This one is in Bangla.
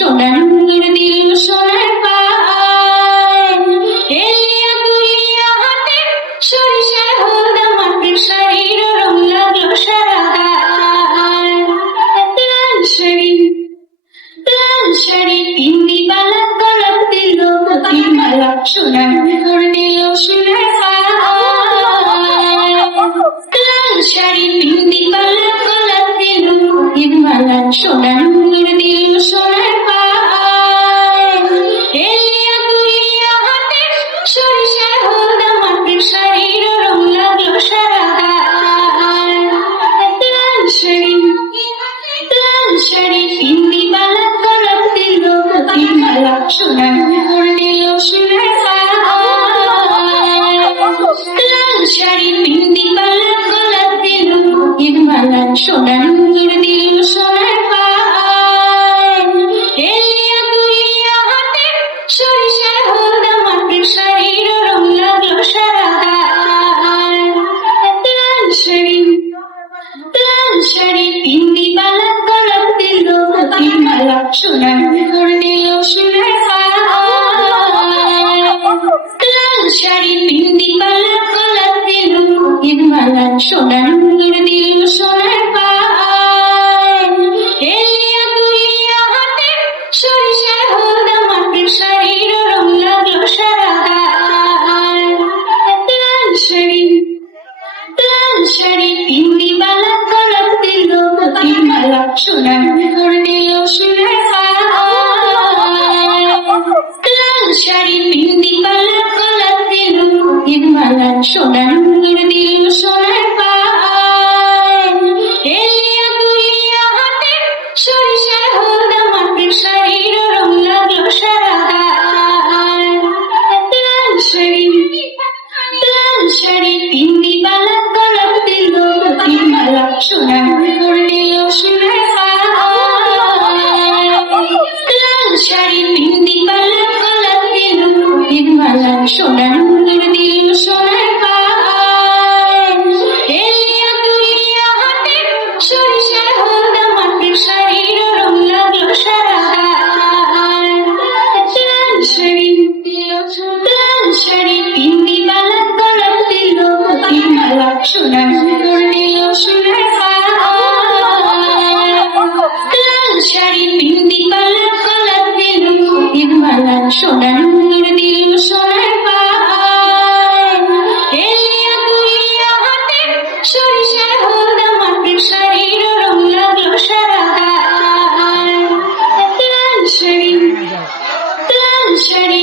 সোনার মুর দিল সোনার পায় এলিয়া তুলিয়া হাতে সরিষার হলদা মাটির শাড়ির রং লাগলো সারা গায় লাল শাড়ি পিন্দি বালা গলাপ দিল মতির মালা সোনার মুর দিল সোনার পায় লাল শাড়ি পিন্দি বালা গলাপ দিল মতির মালা সোনার মুর দিল সোনার পায় এলিয়া তুলিয়া হাতে সরিষার হলদা মাটির শাড়ির রং লাগলো সারা গায় লাল শাড়ি পিন্দি বালা গলাপ দিল মতির মালা সোনার মুর দিল সোনার পায় লাল শাড়ি পিন্দি বালা গলাপ দিল মতির মালা সোনার মুর দিল সোনার পায় এলিয়া তুলিয়া হাতে সরিষার হলদা মাটির শাড়ির রং লাগলো সারা গায় লাল শাড়ি পিন্দি বালা গলাপ দিল মতির মালা সোনার মুর দিল সোনার পায় লাল শাড়ি পিন্দি বালা গলাপ দিল মতির মালা সোনার মুর দিল সোনার পায় এলিয়া তুলিয়া হাতে সরিষার হলদা মাটির শাড়ির রং লাগলো সারা গায় লাল শাড়ি পিন্দি বালা গলাপ দিল মতির মালা সোনার মুর দিল সোনার পায় লাল শাড়ি পিন্দি বালা গলাপ দিল মতির মালা সোনার মুর দিল সোনার পায় এলিয়া তুলিয়া হাতে সরিষার হলদা মাটির শাড়ির রং লাগলো সারা গায় লাল শাড়ি পিন্দি বালা গলাপ দিল মতির মালা সোনার মুর দিল সোনার পায় লাল শাড়ি পিন্দি বালা গলাপ দিল মতির মালা সোনার মুর দিল সোনার পায় এলিয়া তুলিয়া হাতে সরিষার হলদা মাটির শাড়ির রং লাগলো সারা গায় লাল শাড়ি পিন্দি বালা গলাপ দিল মতির মালা সোনার মুর দিল সোনার পায় লাল শাড়ি পিন্দি বালা গলাপ দিল মতির মালা সোনার মুর দিল সোনার পায় এলিয়া তুলিয়া হাতে সরিষার হলদা মাটির শাড়ির রং লাগলো সারা গায় লাল শাড়ি